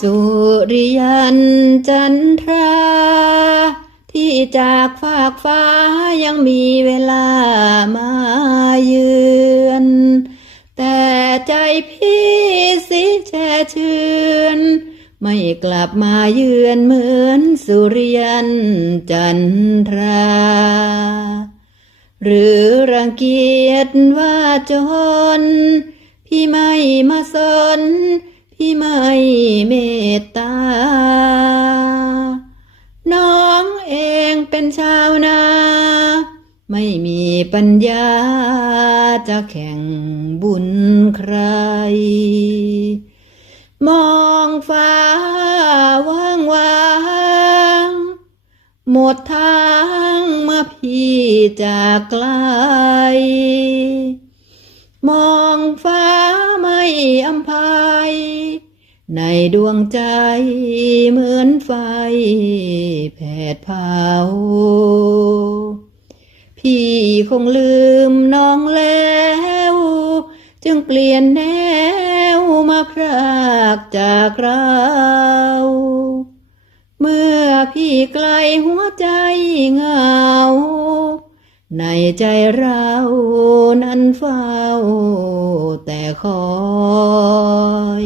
สุริยันจันทรา ที่จากฟากฟ้ายังมีเวลามาเยือน แต่ใจพี่สิแช่เชือนไม่กลับมาเยือนเหมือนสุริยันจันทรา หรือรังเกียจว่าจน พี่ไม่มาสนพี่ไม่เม ตตา น้องเองเป็นชาวนา ไม่มีปัญญาจะแข่งบุญใคร มองฟ้าว่างวางๆหมดทางเมื่อพี่จากไกล มองฟ้าไม่อำภัย ในดวงใจเหมือนไฟแผดเผา พี่คงลืมน้องแล้ว จึงเปลี่ยนแนวมาพรากจากเรา เมื่อพี่ไกลหัวใจเหงา ในใจเรานั้นเฝ้าแต่คอย